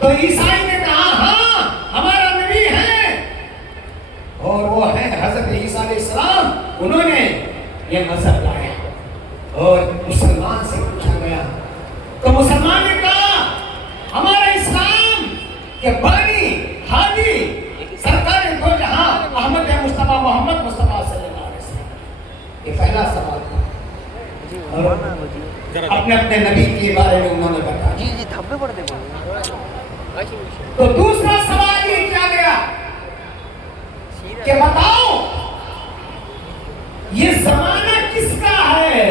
تو عیسائی نے کہا ہاں ہمارا نبی ہے، اور وہ ہے حضرت عیسیٰ علیہ السلام، انہوں نے یہ مذہب لایا۔ اور مسلمان سے پوچھا گیا تو مسلمان نے کہا ہمارا اسلام کے بانی ہادی سرکار دو جہاں احمد مصطفیٰ محمد مصطفیٰ صلی اللہ علیہ وسلم۔ یہ پہلا سوال تھا، اور اپنے اپنے نبی کے بارے میں انہوں نے بتایا۔ تو دوسرا سوال یہ کیا گیا کہ بتاؤ یہ زمانہ کس کا ہے،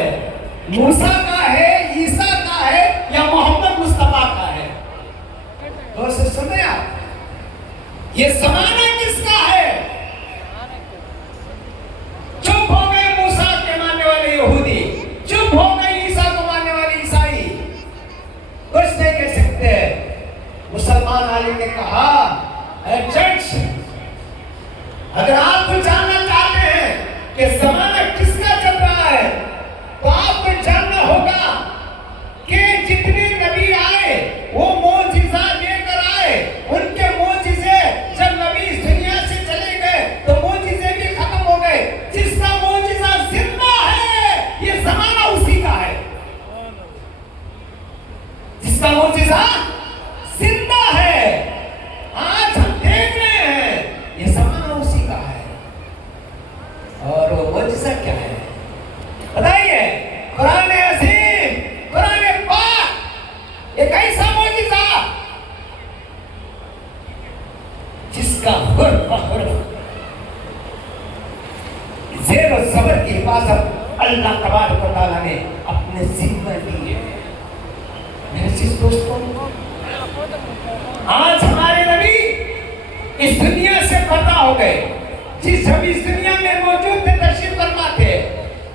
موسیٰ کا ہے، عیسیٰ کا ہے، یا محمد مصطفیٰ کا ہے؟ تو اسے سنیں آپ، یہ زمانہ کس کا ہے؟ چپ ہو گئے موسیٰ کے ماننے والے یہودی، چپ ہو گئے عیسیٰ کو ماننے والے عیسائی، کچھ نہیں کہہ سکتے۔ مسلمان عالم نے کہا اے چرچ، اگر آپ کو جاننا چاہتے ہیں کہ زمانہ کس کا چل رہا ہے تو آپ کو جاننا ہوگا کہ جتنے نبی آئے وہ معجزہ لے کر آئے، ان کے معجزے جب نبی اس دنیا سے چلے گئے تو معجزے بھی ختم ہو گئے۔ جس کا معجزہ زندہ ہے یہ زمانہ اسی کا ہے، جس کا معجزہ زندہ ہے آج ہم دیکھ رہے ہیں، یہ زمانہ اسی کا ہے۔ اور وہ معجزہ کیا ہے بتائیے؟ قرآن عظیم، قرآن پاک ایک ایسا معجزہ جس کا حرف حرف زیر و زبر کی حفاظت اللہ تبارک و تعالیٰ نے اپنے ذمہ لی ہے۔ میرے عزیز دوستوں، آج ہمارے نبی اس دنیا سے پردہ ہو گئے، جب اس دنیا میں موجود تھے، تشریف فرما تھے،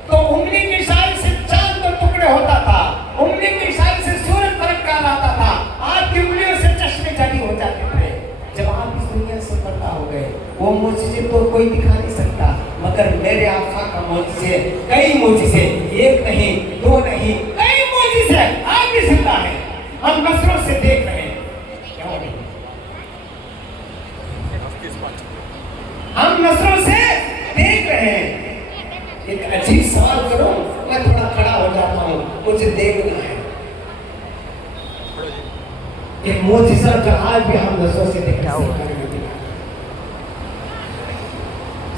تو انگلی کی اشارے سے چاند اور ٹکڑے ہوتا تھا، انگلی کی اشارے سے سورج پرکار آتا تھا، آپ کی انگلیوں سے چشمے جاری ہو جاتے تھے۔ جب آپ اس دنیا سے پردہ ہو گئے، وہ معجزے تو کوئی دکھا نہیں سکتا، مگر میرے آقا کا معجزے، کئی معجزے، ایک نہیں، دو نہیں، کئی معجزے آج بھی زندہ ہیں، ہم نظروں سے دیکھ رہے ہیں۔ ہم نظروں سے دیکھ رہے ہیں۔ ایک عجیب سوال کروں، میں تھوڑا کھڑا ہو جاتا ہوں، مجھے دیکھنا ہے ایک معجزہ جو آج بھی ہم نظروں سے دیکھ رہے ہیں۔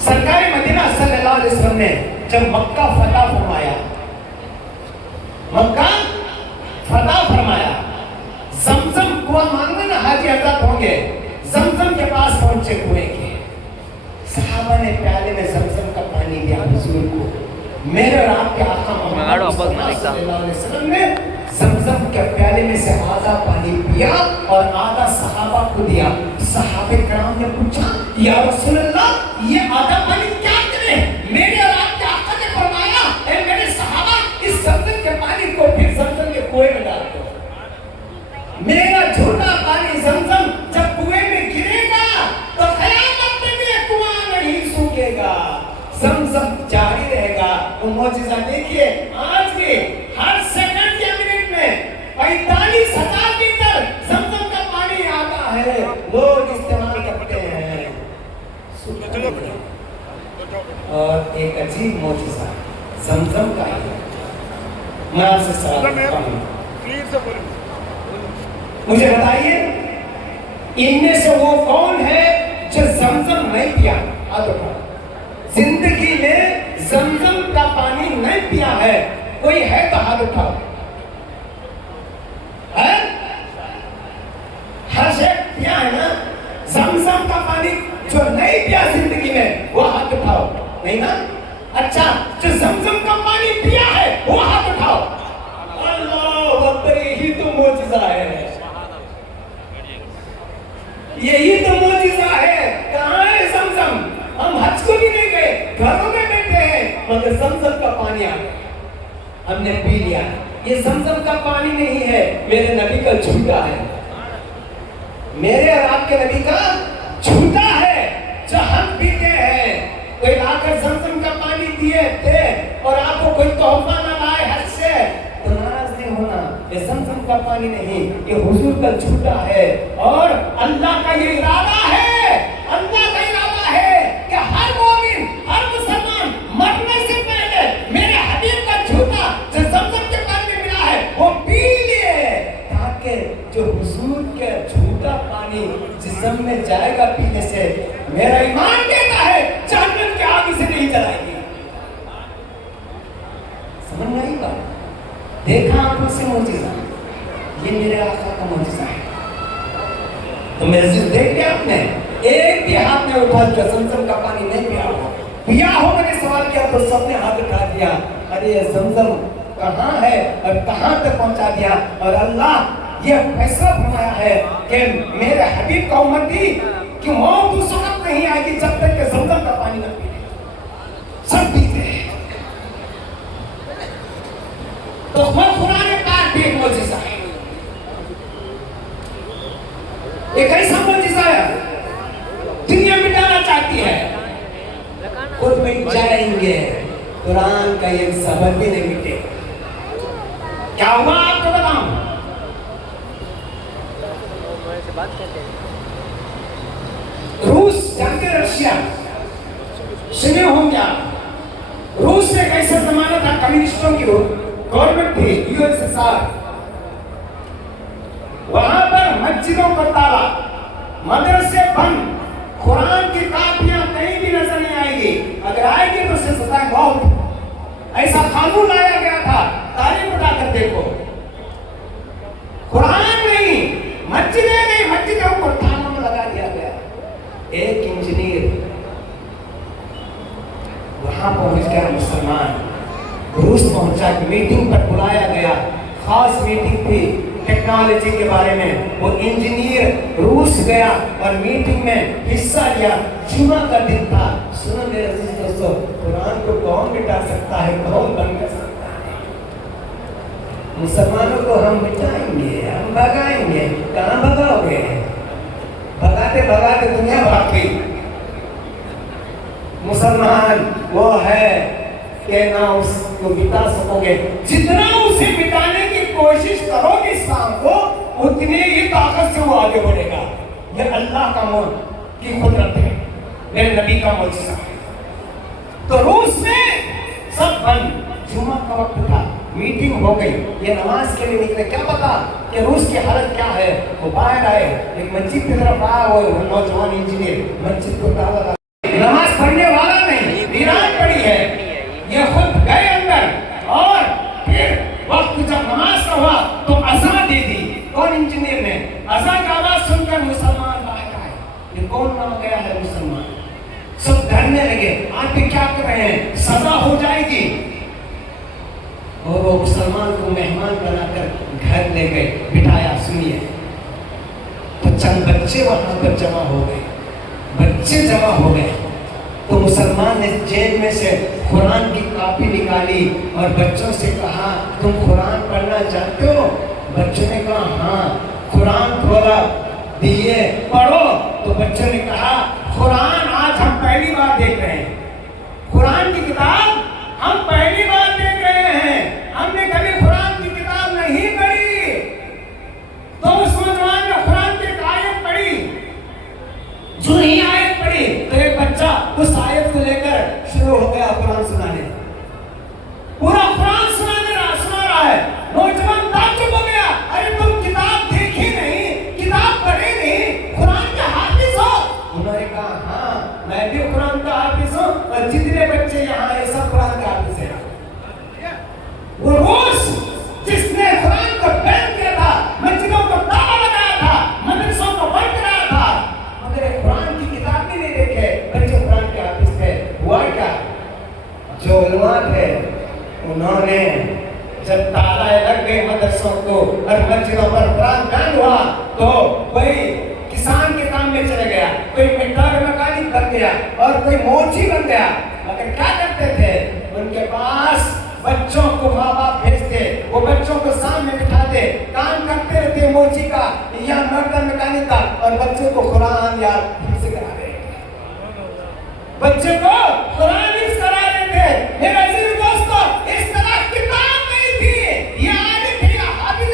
سرکار مدینہ صلی اللہ علیہ وسلم نے جب مکہ فتح فرمایا، مکہ فتح فرمایا، زمزم کنواں مانگنے نا حاجی حضرت ہوں گے، زمزم کے پاس پہنچے کنویں کے، صحابہ نے پیالے میں زمزم کا پانی دیا حضور کو۔ میرے اور آپ کے آقا محمد صلی اللہ علیہ وسلم نے زمزم کے پیالے میں سے آدھا پانی پیا اور آدھا صحابہ کو دیا۔ صحابہ کرام نے پوچھا یا رسول اللہ یہ آدھا پانی کیا کرے؟ میرے اور آپ کے آقا نے فرمایا اے میرے صحابہ اس زمزم کے پانی کو پھر زمزم کے کنویں میں ڈال دو۔ میرا جھوٹا پانی زمزم جب کنویں میں گرے گا تو قیامت میں بھی یہ کنواں نہیں سوکھے گا، زمزم جاری رہے گا۔ وہ معجزہ دیکھیے، آج بھی ہر سیکنڈ یا منٹ میں 45,000 لیٹر زمزم کا پانی آتا ہے، لوگ استعمال کرتے ہیں۔ اور ایک عجیب معجزہ زمزم کا ہے۔ میں آپ سے سوال کرتا ہوں، مجھے بتائیے ان میں سے وہ کون ہے جو زمزم نہیں پیا؟ زندگی میں زمزم کا پانی نہیں پیا ہے، کوئی ہے تو ہاتھ اٹھاؤ۔ ہر شخص پیا ہے نا زمزم کا پانی؟ جو نہیں پیا زندگی میں وہ ہاتھ اٹھاؤ۔ نہیں نا؟ اچھا، جو زمزم کا پانی پیا ہے وہ ہاتھ اٹھاؤ۔ اللہ اکبر، یہی تو معجزہ ہے، یہی تو معجزہ ہے۔ کہاں ہے زمزم؟ ہم حج کو بھی نہیں گئے، گھروں میں بیٹھے ہیں، مگر زمزم کا پانی آ گیا، ہم نے پی لیا۔ یہ زمزم کا پانی نہیں ہے، میرے نبی کا جھوٹا ہے، میرے اور آپ کے نبی کا جھوٹا ہے جو ہم پیتے ہیں۔ کوئی لا کر زمزم کا پانی دیے تھے اور آپ کو کوئی تحفہ نہ لائے حج سے تو ناراض نہیں ہونا، یہ زمزم کا پانی نہیں، یہ حضور کا جھوٹا ہے۔ اور اللہ کا یہ ارادہ ہے، اللہ کا ارادہ ہے کہ ہر مومن، ہر مسلمان مرنے سے پہلے میرے حبیب کا جھوٹا جو زمزم کے پانی میں ملا ہے وہ پی لیے، تاکہ جو حضور کے جھوٹا پانی جسم میں جائے گا پینے سے، میرا ایمان کہتا ہے جہنم کے آگ سے نہیں جلائے گی۔ سمجھ میں آئی بات؟ دیکھا آنکھوں سے معجزہ، یہ میرے آقا کا معجزہ ہے۔ تو میرے عزیز دیکھ لیا آپ نے، ایک بھی ہاتھ میں اٹھا جو زمزم کا پانی نہیں پیا ہو، پیا ہو، میں نے سوال کیا تو سب نے ہاتھ اٹھا دیا۔ ارے یہ زمزم کہاں ہے اور کہاں تک پہنچا دیا؟ اور اللہ یہ فیصلہ فرمایا ہے کہ میرے حبیب کا امتی کہ موت اس وقت نہیں آئے گی جب تک کہ زمزم کا پانی نہ پیے، سب پیتے ہیں۔ تو قرآن پاک بھی ایک معجزہ ہے، ایک ایسا معجزہ ہے دنیا مٹانا چاہتی ہے، خود مٹ جائیں گے، قرآن کا ایک سبق بھی نہیں مٹے۔ کیا ہوا آپ کو بتاؤں؟ روس جانتے رشیا، سنے ہوں گے آپ، روس سے ایسا زمانہ تھا کمیونسٹوں کی گورنمنٹ تھی، یو ایس ایس آر، وہاں پر مسجدوں پر تالا، مدرسے بند، قرآن کی کاپیاں کہیں بھی نظر نہیں آئے گی، اگر آئے گی تو اسے سزائے موت، ایسا قانون لایا گیا تھا۔ تاریخ بتا کر دیکھو، قرآن نہیں، مسجدیں نہیں، مسجدوں کو تالا میں لگا دیا گیا۔ ایک انجینئر وہاں پہنچ گیا، مسلمان روس پہنچا، میٹنگ پر بلایا گیا، خاص میٹنگ تھی ٹیکنالوجی کے بارے میں، وہ انجینئر روس گیا اور میٹنگ میں حصہ لیا، جمعہ کا دن تھا۔ سنو میرے عزیز دوستو، قرآن کو کون مٹا سکتا ہے، کون بند کر سکتا ہے؟ مسلمانوں کو ہم مٹائیں گے، ہم بھگائیں گے، کہاں بھگاؤ گے؟ بھگاتے بھگاتے دنیا بھاگ گئی۔ مسلمان وہ ہے کہ نہ اس کو مٹا سکو گے، جتنا اسے مٹانے کی کوشش کرو گے اسلام کو، اتنی ہی طاقت سے وہ آگے بڑھے گا۔ یہ اللہ کا کی قدرت ہے، میرے نبی کا معجزہ ہے۔ تو روس میں سب بند، جمعہ کا وقت تھا، میٹنگ ہو گئی، یہ نماز کے لیے نکلے، کیا پتا کہ روس کی حالت کیا ہے۔ وہ باہر آئے، ایک مسجد کی طرف آیا، وہ نوجوان انجینئر مسجد کو تالا لگا، نماز پڑھنے والا نہیں، ویران پڑی ہے، یہ خود گئے اندر، اور پھر وقت جب نماز کا ہوا تو اذان دے دی۔ کون انجینئر نے؟ اذان کا آواز سن کر مسلمان باہر آئے، یہ کون نہ گیا ہے مسلمان، سب ڈرنے لگے، آپ بھی کیا کر رہے ہیں، سزا ہو جائے گی۔ اور وہ مسلمان کو مہمان بنا کر گھر لے گئے، بٹھایا، سنیے۔ تو چند بچے وہاں پر جمع ہو گئے، بچے جمع ہو گئے، تو مسلمان نے جیب میں سے قرآن کی کاپی نکالی اور بچوں سے کہا تم قرآن پڑھنا چاہتے ہو؟ بچوں نے کہا ہاں۔ قرآن کھولا، دیے پڑھو، تو بچوں نے کہا قرآن آج ہم پہلی بار دیکھ رہے ہیں، قرآن کی کتاب ہم پہلی بار دیکھ رہے ہیں، ہم نے کبھی قرآن کی کتاب نہیں پڑھی۔ تو اس نوجوان نے قرآن کی ایک آیت پڑھی، جو ہی آیت پڑھی تو ایک بچہ اس آیت کو لے کر شروع ہو گیا قرآن سنانے، پورا قرآن سنا رہا ہے۔ نوجوان تعجب ہو گیا، ارے تم کتاب دیکھی نہیں، کتاب پڑھی نہیں، قرآن کے حافظ ہو؟ انہوں نے کہا ہاں میں بھی قرآن کا حافظ ہوں، اور جتنے بچے یہاں ہیں سب قرآن کا حافظ ہیں۔ وہ روس جس نے قرآن کو بین کیا تھا، مسجدوں کو تالا لگایا تھا، مدرسوں کو بند کرایا تھا، مگر قرآن کی کتاب بھی نہیں دیکھے، بچے قرآن کے حافظ تھے۔ ہوا کیا؟ جو علماء تھے انہوں نے جب تالا لگ گئے مدرسوں کو اور مسجدوں پر قرآن بند ہوا، تو کوئی کسان کے کام میں چلے گیا، کوئی مکینک بن گیا، اور کوئی موچی بن گیا۔ مگر کیا کرتے تھے؟ ان کے پاس بچوں کو ماں باپ بھیجتے، وہ بچوں کو سامنے بٹھاتے، کام کرتے رہتے موچی کا یا مکینک کا، اور بچوں کو قرآن یاد حفظ کرا رہے تھے، بچے کو قرآن حفظ کرا رہے تھے۔ میرے عزیز دوستو، اس طرح کتاب نہیں تھی، یہ آج بھی حافظ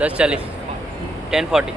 10:40 10:40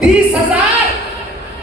30,000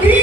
3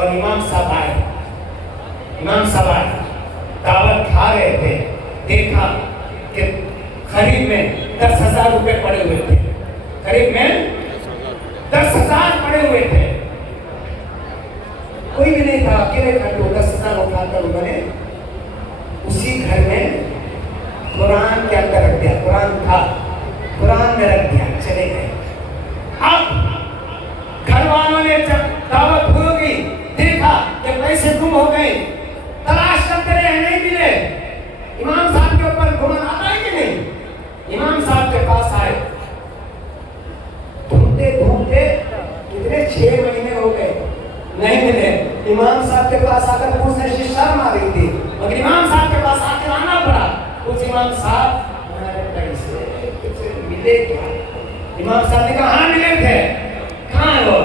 اور امام صاحب آئے. امام صاحب آئے, دعوت کھا رہے تھے, دیکھا کہ قریب میں 10,000 روپے پڑے ہوئے تھے, قریب میں 10,000 پڑے ہوئے تھے. کوئی بھی نہیں تھا, اکیلے کھڑے ہو 10,000 اٹھا کر انہوں نے اسی گھر میں قرآن کے اندر رکھ دیا. قرآن تھا, قرآن میں رکھ دیا, چلے گئے. اب گھر والوں نے جب دعوت ہو گئی, دیکھا کہ پیسے گم ہو گئے, تلاش کرتے رہے, نہیں ملے. امام صاحب کے اوپر گمان آتا ہے کہ نہیں؟ امام صاحب کے پاس آئے, ڈھونڈتے ڈھونڈتے کتنے 6 مہینے ہو گئے, نہیں ملے. امام صاحب کے پاس آ کر پوچھنے سے شرم آ رہی تھی, مگر امام صاحب کے پاس آ کر آنا پڑا. کچھ امام صاحب پیسے کچھ ملے کیا؟ امام صاحب نے کہا ہاں ملے تھے. کہاں ہے وہ؟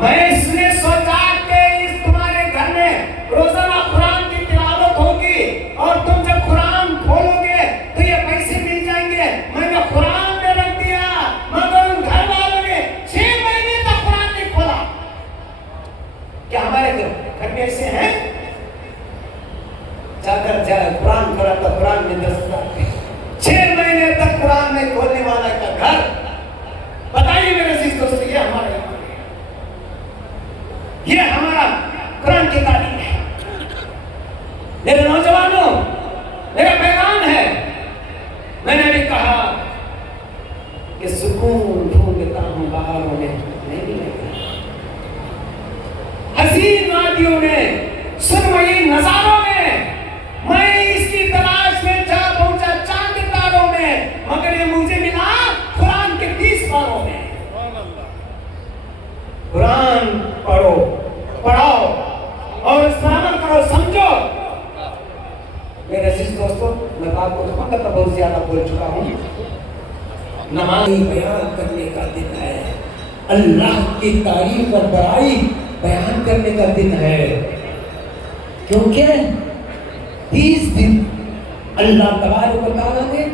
میں اس نے سوچا کہ اس تمہارے گھر میں روزانہ قرآن کی تلاوت ہوگی اور تم جب قرآن کھولو گے تو یہ پیسے مل جائیں گے. میں نے قرآن میں رکھ دیا, مگر ان گھر والوں نے 6 مہینے تک قرآن نہیں کھولا. کیا ہمارے گھر میں ایسے ہیں؟ جا کر قرآن کھولا تو قرآن میں 10,000 6 مہینے تک قرآن نہیں کھولنے والا کا گھر. بتائیے میرے دوستوں سے, یہ ہمارے یہ ہمارا قرآن کی تعلیم ہے. میرے نوجوانوں, میرا پیغام ہے, میں نے بھی کہا کہ سکون ڈھونڈتا ہوں بہاروں میں نہیں ملتا, حسین وادیوں میں, سرمئی نظاروں میں, میں اس کی تلاش میں جا پہنچا چاند تاروں میں, مگر یہ مجھے ملا قرآن کے 30 پاروں میں. قرآن پڑھو, پڑھاؤ اور اس پر عمل کرو, سمجھو. میرے عزیز دوستوں, میں بات کو فقط بہت زیادہ بول چکا ہوں. نماز بیان کرنے کا دن ہے, اللہ کی تعریف اور بڑائی بیان کرنے کا دن ہے, کیونکہ 30 دن اللہ تبارک و تعالیٰ نے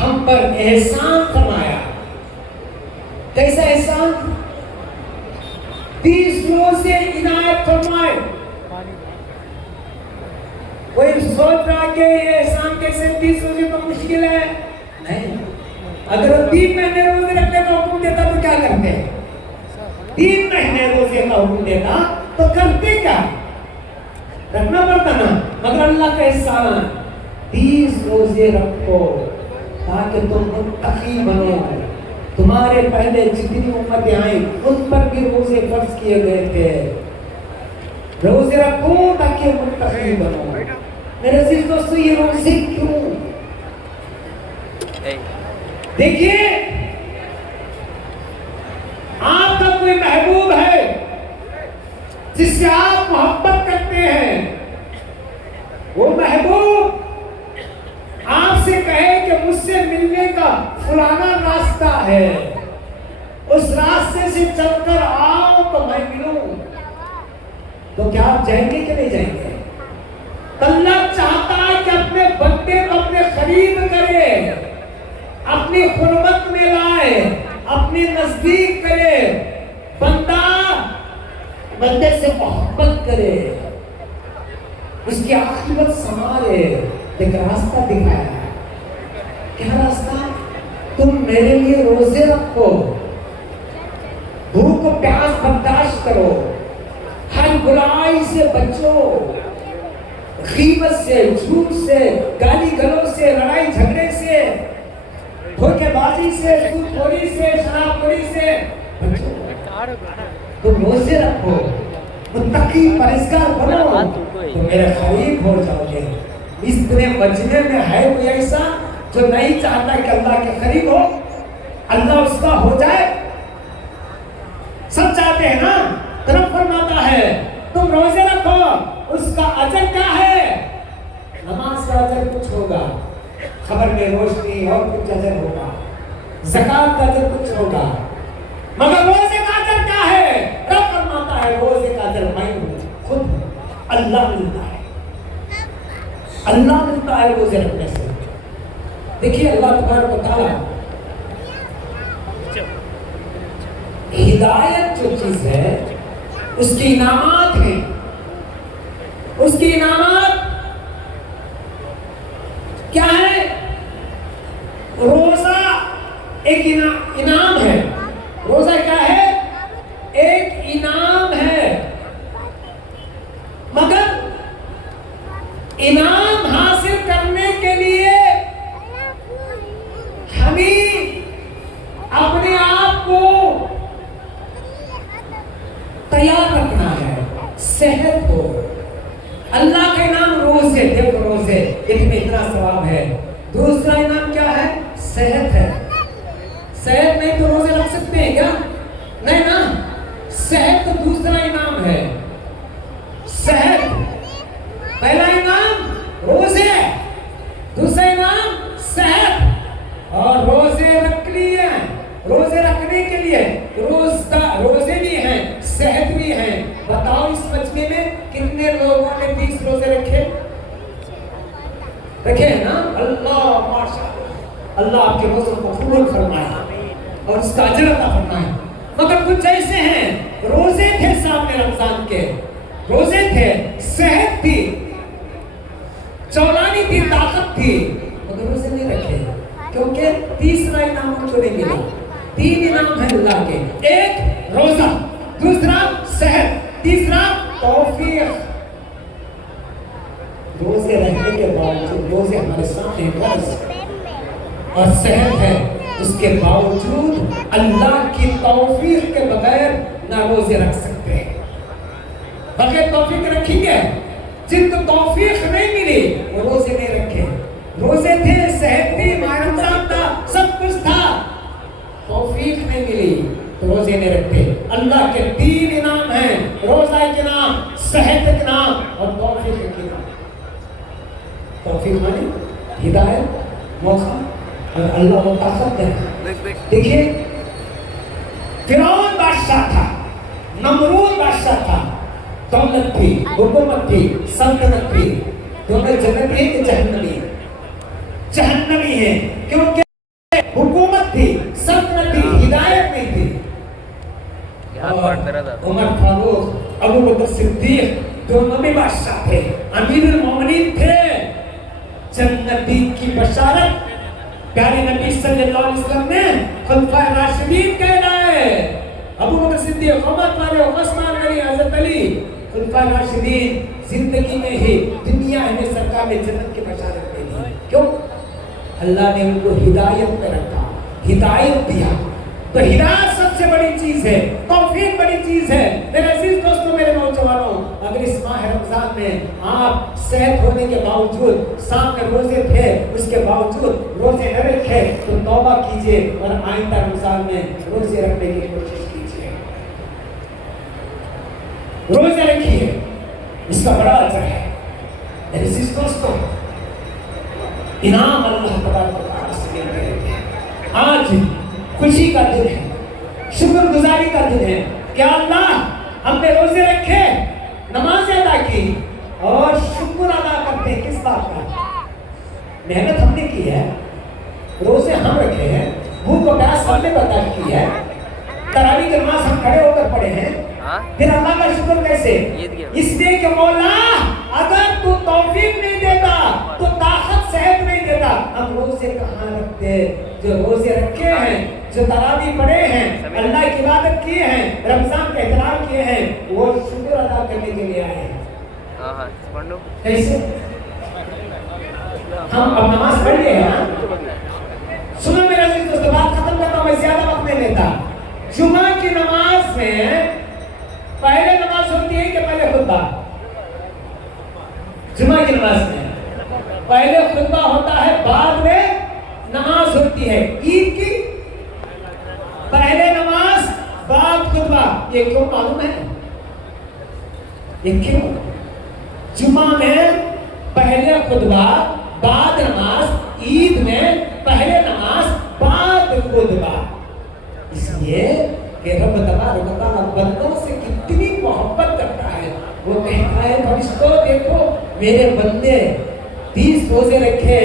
ہم پر احسان فرمایا. کیسا احسان؟ 30 روزے عنایت فرمائے. کوئی سوچ رہا کہ یہ احسان کیسے 30 روزے تو مشکل ہے؟ نہیں. اگر وہ 3 مہینے روزے رکھنے کا حکم دیتا تو کیا کرتے؟ 3 مہینے روزے کا حکم دیتا تو کرتے کیا؟ رکھنا پڑتا نا. مگر اللہ کا احسان 30 روزے رکھو تاکہ تم متقی بنو. تمہارے پہلے جتنی امتیں آئیں ان پر بھی روزے فرض کیے گئے تھے. روزے رکھو تاکہ متقی بنو. میرے عزیز دوستو, یہ روزے کیوں؟ دیکھیے, آپ کا کوئی محبوب ہے جس سے آپ محبت کرتے ہیں. وہ محبوب آپ سے کہے کہ مجھ سے ملنے کا فلانا راستہ ہے, اس راستے سے چل کر آؤ تو میں ملوں, تو کیا آپ جائیں گے کہ نہیں جائیں گے؟ اللہ چاہتا ہے کہ اپنے بندے کو اپنے قریب کرے, اپنی قربت میں لائے, اپنے نزدیک کرے, بندے سے محبت کرے, اس کی عاقبت سنوارے. ایک راستہ دکھایا. کیا راستہ؟ تم میرے لیے روزے رکھو, بھوک و پیاس برداشت کرو, ہر برائی سے بچو, غیبت سے, جھوٹ سے, گالی گلوچ سے, لڑائی جھگڑے سے, دھوکے بازی سے, سود خوری سے, شراب خوری سے بچو. تم روزے رکھو, متقی پرہیزگار بنو تو میرے قریب ہو جاؤ گے. اس طرح بچنے میں ہے کوئی ایسا جو نہیں چاہتا کہ اللہ کے قریب ہو, اللہ اس کا ہو جائے؟ سب چاہتے ہیں نا. طرف فرماتا ہے تم روزے رکھو, اس کا اجر کیا ہے؟ نماز کا اجر کچھ ہوگا, خبر میں روشنی اور کچھ اجر ہوگا, زکات کا اجر کچھ ہوگا, مگر روزے کا اجر کیا ہے؟ رب فرماتا ہے روزے کا اجر میں ہوں, خود اللہ ملتا ہے, اللہ ملتا ہے روزے رکھنے سے. دیکھیے اللہ تبارک و تعالیٰ ہدایت جو چیز ہے اس کی انعامات ہیں. اس کی انعامات کیا ہے؟ روزہ ایک انعام ہے. روزہ کیا ہے؟ ایک انعام ہے. مگر انعام حاصل کرنے کے لیے ہمیں اپنے آپ کو تیار رکھنا ہے. صحت ہو. اللہ کا انعام روزے. دیکھو روزے اتنا ثواب ہے. دوسرا انعام کیا ہے؟ صحت ہے. صحت نہیں تو روزے رکھ سکتے ہیں کیا؟ نہیں نا. صحت تو دوسرا انعام ہے. صحت پہلا انعام روزے, دوسرا انعام صحت. اور روزے رکھ لیے. روزے رکھنے کے لیے روزے بھی ہیں, صحت بھی ہیں. بتاؤ اس مجمع میں کتنے لوگوں نے 30 روزے رکھے ہیں نا؟ اللہ ماشاءاللہ, اللہ آپ کے روزوں کو قبول فرمائے اور اس کا اجر عطا فرمائے. مگر کچھ ایسے ہیں روزے تھے سامنے رمضان کے, روزے تھے, صحت تھی, چولانی تھی, طاقت تھی, مگر روزے نہیں رکھے. کیونکہ تیسرا انعام ان کو نہیں ملا. 3 انعام ہیں اللہ کے. ایک روزہ, دوسرا صحت, تیسرا توفیق. روزے رہنے کے باوجود, روزے ہمارے سامنے فرض اور صحت ہے, اس کے باوجود اللہ کی توفیق کے بغیر نہ روزے رکھ سکتے ہیں. بغیر توفیق رکھیں گے. جن کو توفیق نہیں ملی وہ روزے نہیں رکھے. روزے تھے, صحت تھی, ماہ رمضان تھا, سب کچھ تھا, توفیق نہیں ملی تو روزے نہیں رکھتے. اللہ کے 3 انعام ہیں, روزہ ایک انعام, صحت ایک انعام اور توفیق ایک انعام. توفیق مانے ہدایت, موقع, اور اللہ وہ طاقت دینا. دیکھیے فرعون بادشاہ تھا, نمرود بادشاہ تھا, دولت تھی, حکومت تھی, سلطنت تھی. دولت جنتی ہے کہ جہنمی؟ جہنمی ہے, کیونکہ حکومت تھی, سلطنت تھی, ہدایت نہیں تھی. عمر فاروق, ابو بکر صدیق جو نبی بادشاہ تھے, امیر المومنین تھے, جنتی کی بشارت پیارے نبی صلی اللہ علیہ وسلم نے خلفائے راشدین کہلائے. ابو بکر صدیق, عمر فاروق, عثمان غنی, حضرت علی, خلفائے راشدین زندگی میں ہی دنیا میں سرکار نے جنت کی بشارت دے دی. کیوں؟ اللہ نے ان کو ہدایت پہ رکھا, ہدایت دیا. تو ہدایت سب سے بڑی چیز ہے, توفیق بڑی چیز ہے. میرے عزیز دوستوں, میرے نوجوانوں, اگر اس ماہ رمضان میں آپ صحت ہونے کے باوجود سامنے روزے تھے, اس کے باوجود روزے نہ رکھے تو توبہ کیجئے اور آئندہ رمضان میں روزے رکھنے کی کوشش کیجئے. روزے رکھیے, اس کا بڑا اجر ہے. میرے عزیز دوستوں, انعام اللہ تبارک و تعالیٰ سے ملتے رہتے ہیں. آج خوشی کا دن ہے, شکر گزاری کا دن ہے. کیا اللہ ہم نے روزے رکھے, نماز ادا کی اور شکر ادا کرتے ہیں. کس بات کا؟ محنت ہم نے کی ہے, روزے ہم رکھے ہیں, بھوک و پیاس ہم نے برداشت کی ہے, تراویح کی نماز ہم کھڑے ہو کر پڑھے ہیں. پھر اللہ کا شکر کیسے؟ اس لیے کہ مولا اگر تو توفیق نہیں دیتا, تو طاقت, صحت نہیں دیتا, ہم روزے کہاں رکھتے؟ جو روزے رکھے ہیں, جو تراویح پڑھے ہیں, اللہ کی عبادت کیے ہیں, رمضان کا احترام کیے ہیں, وہ شکر ادا کرنے کے لیے آئے ہیں. کیسے؟ ہم اب نماز پڑھ لیے ہیں. سنو میرے عزیز دوستو, بات ختم کرتا ہوں, میں زیادہ وقت نہیں لیتا. جمعہ کی نماز میں پہلے نماز ہوتی ہے کہ پہلے خطبہ؟ جمعہ کی نماز میں پہلے خطبہ ہوتا ہے, بعد میں نماز ہوتی ہے. عید کی پہلے نماز بعد خطبہ. یہ کیوں معلوم ہے؟ یہ کیوں؟ جمعہ میں پہلے خطبہ بعد نماز, عید میں پہلے نماز بعد خطبہ. اس لیے کہ رب تبارک و تعالیٰ بندوں سے کتنی محبت کرتا ہے. وہ کہتا ہے فرشتوں دیکھو میرے بندے 30 روزے رکھے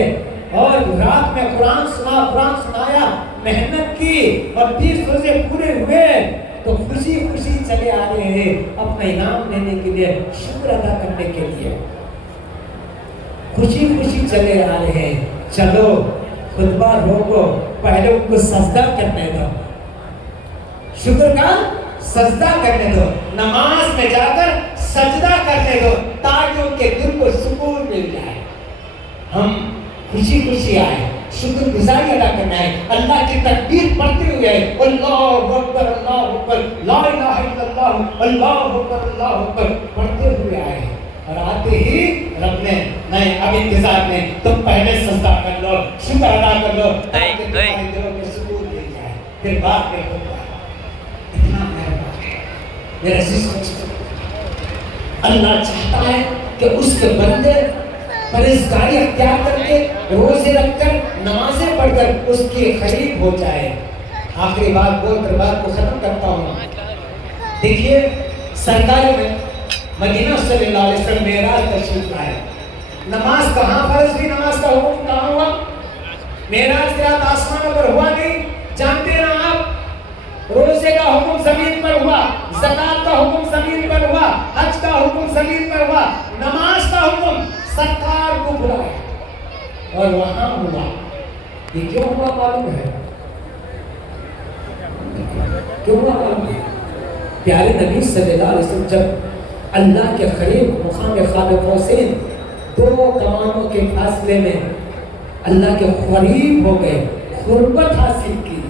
اور رات میں قرآن سنایا, محنت کی اور 30 روزے پورے ہوئے, تو خوشی خوشی چلے آ رہے ہیں اپنا انعام لینے کے لیے، شکر ادا کرنے کے لیے، خوشی خوشی چلے آ رہے ہیں۔ چلو خطبہ روکو، پہلے ان کو سجدہ کرنے دو، شکر کا سجدہ کرنے دو، نماز میں جا کر سجدہ کرنے دو تاکہ ان کے دل کو سکون مل جائے۔ ہم خوشی خوشی آئے، شکر گزاری ادا کرنا ہے، اللہ کی تکبیر پڑھتے ہوئے اللہ اکبر اللہ اکبر لا الہ الا اللہ اللہ اکبر اللہ اکبر پڑھتے ہوئے آئے، اور آتے ہی رب نے نہیں اب انتظار نہیں، تم پہلے سجدہ کر لو، شکر ادا کر لو تاکہ تمہارے دلوں میں سکون مل جائے، پھر بعد میں ہوگا۔ اتنا مہربان ہے میرے عزیز بچوں، اللہ چاہتا ہے کہ اس کے بندے پرہیزگاری اختیار کر کے روزے رکھ کر نمازیں پڑھ کر اس کے قریب ہو جائے۔ آخری بات بول کر بات کو ختم کرتا ہوں۔ دیکھیے سرکار مدینہ صلی اللہ علیہ وسلم معراج تشریف لائے، نماز کہاں فرض ہوئی، نماز کا حکم کہاں ہوا؟ معراج کی رات آسمانوں پر ہوا نہیں، جانتے ہیں نا آپ؟ روزے کا حکم زمین پر ہوا، زکات کا حکم زمین پر ہوا، حج کا حکم زمین پر ہوا، نماز کا حکم سرکار کو بلایا اور وہاں ہوا۔ یہ کیوں ہوا معلوم ہے؟ کیوں ہوا معلوم ہے؟ پیارے نبی صلی اللہ علیہ وسلم جب اللہ کے قریب مقام خواب حسین دو کمانوں کے فاصلے میں اللہ کے قریب ہو گئے، قربت حاصل کی،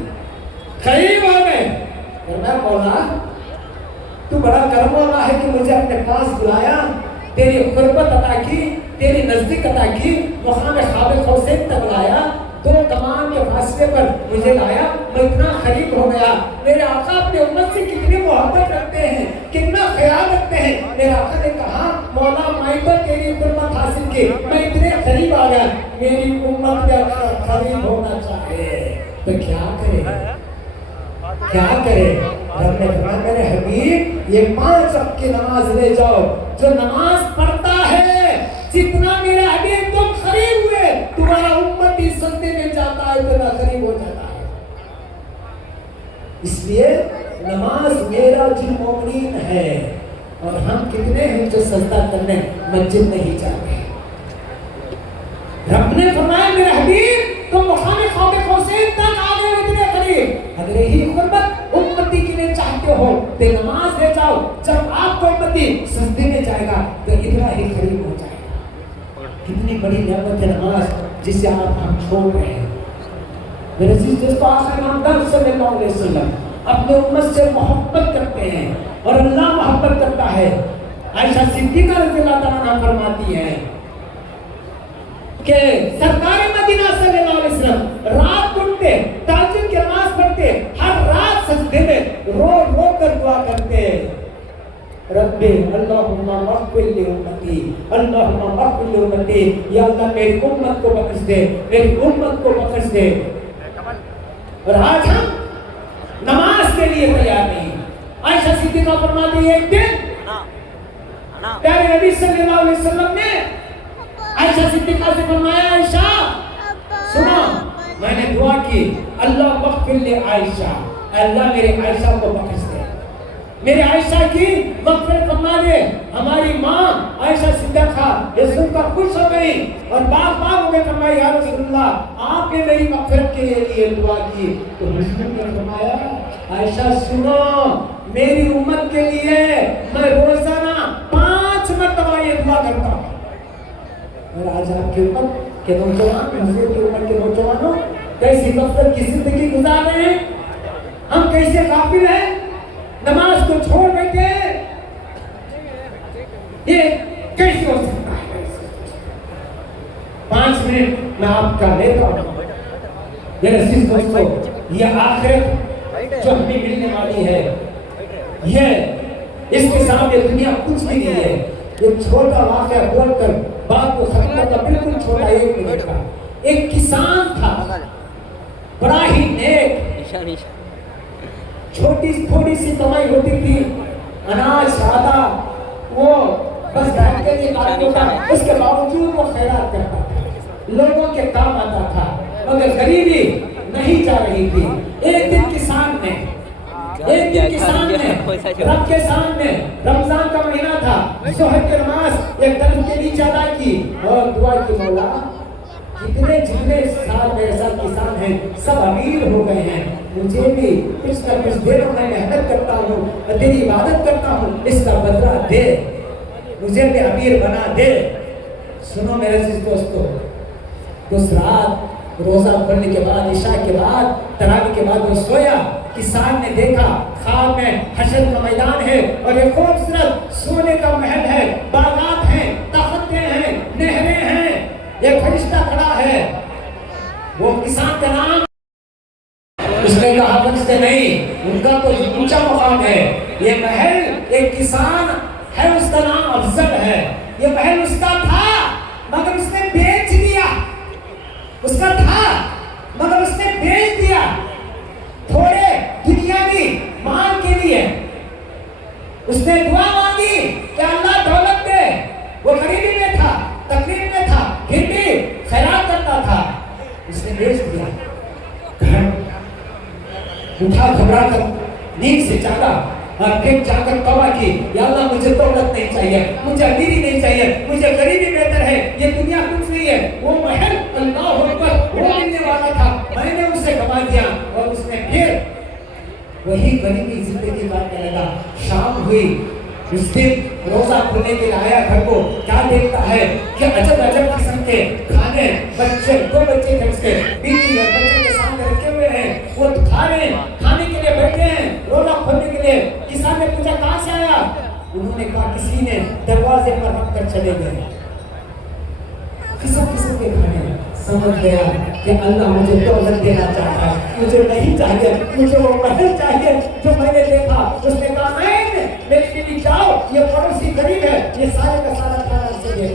قریب ہو گئے، فرمایا مولا تو بڑا کرم والا ہے کہ مجھے اپنے پاس بلایا، تیری قربت عطا کی، تیری نزدیک عطا کی، مقام خواب حسین تک لایا، دو کمان کے فاصلے پر مجھے لایا، میں اتنا قریب ہو گیا۔ میرے آقا اپنے امت سے کتنی محبت رکھتے ہیں، کتنا خیال رکھتے ہیں۔ میرے آقا نے کہا مولا میں تو تیری قربت حاصل کی، میں اتنے قریب آ گیا، میری امت کے قریب ہونا چاہے تو کیا کرے، کیا کرے؟ رب نے فرمایا میرے حبیب یہ 5 وقت کی نماز لے جاؤ، جو نماز پڑھتا ہے جتنا میرے حبیب تم قریب ہوئے، تمہارا امتی سجدے میں جاتا ہے اتنا قریب ہو جاتا ہے۔ اس لیے نماز میرا المومنین ہے، اور ہم کتنے ہیں جو سجدہ کرنے مسجد نہیں جاتے۔ رب نے فرمایا میرے حبیب تم مقام خواب حسین تک آ گئے اتنے قریب، اگر یہی قربت امتی کے لیے چاہتے ہو تو نماز لے جاؤ، جب آپ کو امتی سجدے میں جائے گا تو اتنا ہی قریب ہو جائے گا۔ کتنی بڑی نعمت ہے نماز جسے آپ ہم چھوڑ رہے ہیں۔ میرے عزیز دوستو آخر نامدار صلی اللہ علیہ وسلم اپنے امت سے محبت کرتے ہیں اور اللہ محبت کرتا ہے۔ عائشہ صدیقہ رضی اللہ تعالیٰ عنہ فرماتی ہے کہ سرکار مدینہ صلی اللہ علیہ وسلم رات اٹھتے، تہجد کی نماز پڑھتے، ہر رات سجدے میں رو رو کر دعا کرتے، رب اللہم اغفر لی امتی، اللہم اغفر لی امتی، یا اللہ میری امت کو بخش دے، میری امت کو بخش دے۔ اور آج ہم نماز کے لیے تیار نہیں۔ عائشہ صدیقہ فرماتی ہے ایک دن پیارے نبی صلی اللہ علیہ وسلم نے عائشہ صدیقہ سے فرمایا عائشہ سنو، میں نے دعا کی اللہ مغفر لے عائشہ، اللہ میرے عائشہ کو بخش دے، میرے عائشہ کی مغفرت فرما دے۔ ہماری ماں عائشہ صدیقہ یہ سن کر خوش ہو گئی اور بار بار ہو گئے، فرمایا یا رسول اللہ آپ نے میری مغفرت کے لیے دعا کی، تو رسول نے فرمایا عائشہ سنو، میری امت کے لیے میں روزانہ 5 مرتبہ یہ دعا کرتا ہوں۔ اور آج آپ کی امت کے نوجوان، حضور کی امت کے نوجوانوں کیسی غفلت کی زندگی گزار رہے ہیں، ہم کیسے غافل ہیں، نماز کو چھوڑ بیٹھے، یہ کیسے ہو سکتا ہے؟ 5 منٹ میں آپ کا لیتا ہوں۔ میرے عزیز دوستو یہ آخرت جو ہمیں ملنے والی ہے، یہ اس کے سامنے دنیا کچھ بھی نہیں ہے۔ ایک چھوٹا واقعہ بول کر بات کو ختم کرتا، بالکل چھوٹا 1 منٹ کا۔ ایک کسان تھا بڑا ہی نیک، چھوٹی تھوڑی سی کمائی ہوتی تھی، اناج آدھا وہ بس گھر کے لیے کام ہوتا، اس کے باوجود وہ خیرات کرتا تھا، لوگوں کے کام آتا تھا، مگر غریبی نہیں جا رہی تھی۔ ایک دن کسان نے ایک دن کسان نے رب کے سامنے رمضان کا مہینہ تھا ظہر کی نماز ایک درخت کے نیچے ادا کی اور دعا کی مولا جتنے سال میرے ساتھ کسان ہیں سب امیر ہو گئے ہیں مجھے بھی کچھ نہ کچھ دنوں میں محنت کرتا ہوں تیری عبادت کرتا ہوں اس کا بدلہ دے مجھے بھی امیر بنا دے سنو میرے عزیز دوستو اس رات روزہ کھولنے کے بعد عشاء کے بعد تراویح کے بعد وہ سویا کسان نے دیکھا خواب میں حشر کا میدان ہے اور یہ خوبصورت سونے کا محل ہے باغات ہیں تختے ہیں نہریں ہیں ایک فرشتہ کھڑا ہے وہ کسان کا نام اس نے کہا فرشتے نہیں ان کا تو اونچا مقام ہے یہ محل ایک کسان ہے اس کا نام افضل ہے یہ محل اس کا تھا مگر اس نے بیچ دیا اس کا تھا مگر اس نے بیچ دیا تھوڑے دنیاوی مال کے لیے اس نے دعا مانگی کہ اللہ دولت دے وہ غریبی میں تھا تکلیف میں تھا پھر بھی خیرات کرتا تھا اس نے بیچ دیا گھر اٹھا گھبرا کر نیند سے جاگا اور پھر جا کر توبہ کی یا اللہ مجھے دولت نہیں چاہیے مجھے امیری نہیں چاہیے مجھے غریبی بہتر ہے یہ دنیا کچھ نہیں ہے وہ محل اللہ اکبر وہ ملنے والا تھا میں نے اسے گوا دیا اور اس نے پھر وہی غریبی زندگی کاٹنے لگا شام ہوئی اس دن روزہ کھولنے کے لیے آیا گھر کو کیا دیکھتا ہے کہ عجب عجب قسم کے کھانے بچے دو بچے تھے اس کے بیوی اور بچے کے سامنے رکھے ہوئے ہیں وہ کھا رہے ہیں کھانے کے لیے بیٹھے ہیں روزہ کھولنے کے لیے کسان نے پوچھا کہاں سے آیا انہوں نے کہا کسی نے دروازے پر رکھ کر چلے گئے قسم قسم کے کھانے سمجھ گیا کہ اللہ مجھے دولت دینا چاہتا ہے مجھے نہیں چاہیے مجھے وہ محل چاہیے جو میں نے دیکھا اس نے کہا نہیں میری بیوی جاؤ یہ پڑوسی غریب ہے یہ سارے کا سارا کھانا اسے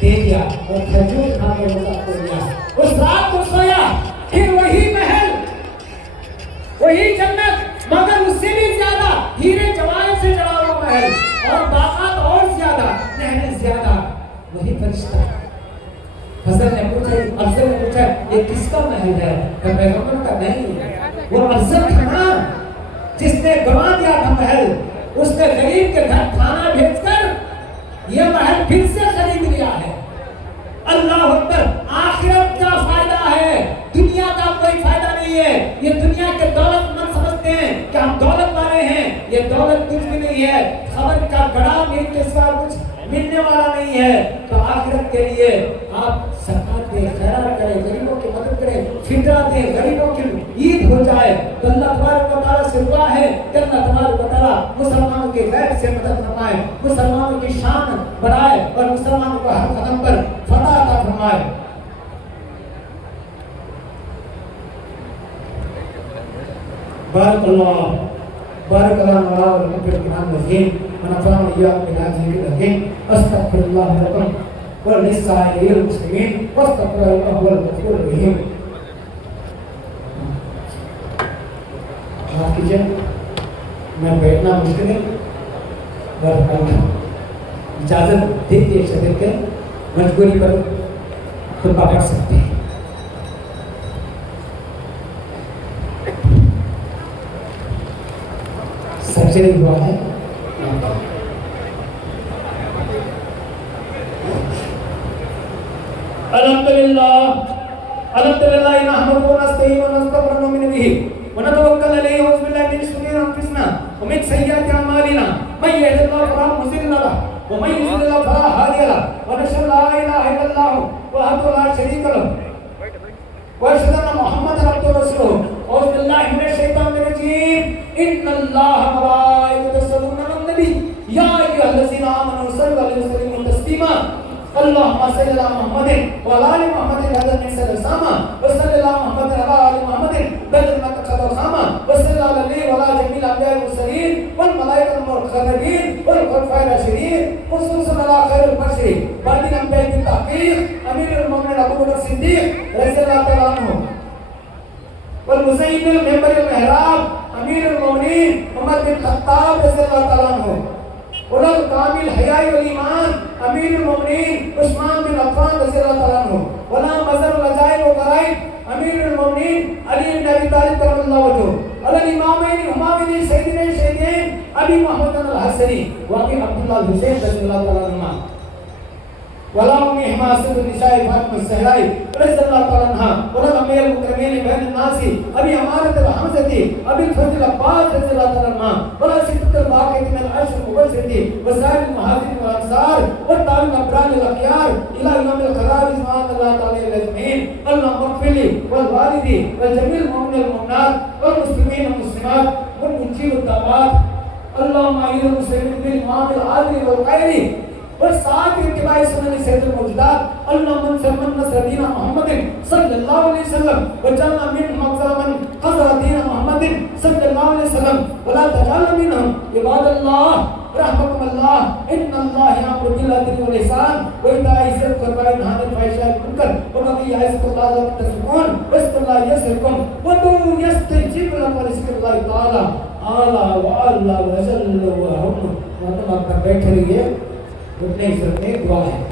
دے دیا اور کھجور کھا کے روزہ کھول لیا اس رات کو سویا پھر وہی محل وہی جنت مگر اس سے بھی زیادہ ہیرے جواہر سے جڑا ہوا محل اور باغات اور زیادہ نہریں زیادہ وہی فرشتہ حضر نے پوچھا افضل نے پوچھا یہ کس کا محل ہے کہ پیغمبر کا نہیں وہ افضل تھا نا جس نے گوا دیا تھا محل اس نے غریب کے گھر کھانا بھیج کر یہ محل پھر سے خرید لیا ہے اللہ اکبر آخرت کا فائدہ ہے دنیا کا کوئی فائدہ نہیں ہے یہ دنیا کے دولت مند سمجھتے ہیں کہ ہم دولت والے ہیں یہ دولت کچھ بھی نہیں ہے خبر کا گڑا مل کے سوا کچھ ملنے والا نہیں ہے تو آخرت کے لیے آپ زکات دیں خیرات کریں غریبوں کی مدد کریں فطرہ دیں غریبوں کی عید ہو جائے تو اللہ تبارک و تعالیٰ سے دعا ہے کہ اللہ تبارک و تعالیٰ مسلمانوں کے غیر سے مدد فرمائے مسلمانوں کی شان بڑھائے اور مسلمانوں کو ہر قدم پر فتح عطا فرمائے بارک اللہ مولانا والمغفر القرآن العظیم ونفعنا وإياكم بالآيات الحكيم أستغفر الله لكم وللسائر المسلمين واستغفر الله هو الغفور الرحيم. معاف کیجیے میں بیٹھنا مشکل ہے اور اجازت دیجیے شدید کے مجبوری پر خطبہ پڑھ سکتے ہیں. سرجری ہوا ہے الحمدللہ نحمده ونستعينه ونستغفره ونؤمن به ونتوكل عليه ونعوذ بالله من شرور انفسنا ومن سيئات اعمالنا من يهده الله فلا مضل له ومن يضلل فلا هادي له ونشهد لا اله الا الله وحده لا شريك له واشهد ان محمدا عبده ورسوله. اعوذ بالله من الشيطان الرجيم ان الله وملائكته يصلون على النبي يا ايها الذين امنوا صلوا عليه وسلموا تسليما. اللهم صل على محمد وعلى ال محمد هذا من سر السما وصلى على محمد وعلى ال محمد بدل ما تقدم الخامه وصلى على النبي وعلى جميع الانبياء والمرسلين والملائكه المقربين والخلفاء الراشدين خصوصا على خير البشر بعد الانبياء بالتحقيق امير المؤمنين ابو بكر الصديق رضي الله تعالى عنه والمزين المنبر المحراب امير المؤمنين عمر بن الخطاب رضي الله تعالى عنه ولد كامل حياء والإيمان أمير المؤمنين عثمان بن عفان رضي الله تعالى عنه ولا مزر العجائب والغرائب أمير المؤمنين علي بن أبي طالب كرم الله وجهه على الإمامين هما من أبي محمد الحسني وأبي عبد الله الحسين رضي الله تعالى عنهما ولا أمي حماسة النساء فاطمة الزهراء رضي الله تعالى عنها ولا أمير المكرمين بين الناس أبي أمارة الحمزة أبي الفضل العباس رضي الله تعالى عنها ولا ستة الباقية من العشر المبشرين وسائر المهاجرين والأنصار والتابعين الأبرار الأخيار إلى يوم القرار سبحان الله تعالى أجمعين اللهم اغفر لي والوالدي والجميع المؤمنين والمؤمنات والمسلمين والمسلمات والمجيب الدعوات اللهم أعين المسلمين بالإمام العادل والخير والساعات اتباع سنن سيد الموجودات اللهم انصر من نصر دين محمد صلى الله عليه وسلم وجعلنا منهم مغفر من قصر دين محمد صلى الله عليه وسلم ولا تجعلنا منهم عباد الله رحمكم الله ان الله يامر بالعدل والاحسان وايتاء ذي القربى وينهى عن الفحشاء والمنكر والبغي يعظكم لعلكم تذكرون واذكروا الله يذكركم وادعوه يستجيب لكم ولذكر الله تعالى اعلى واعلى وجل وهم وتم آپ کا بیٹھ رہیے اٹھنے کی ضرورت نہیں دعا ہے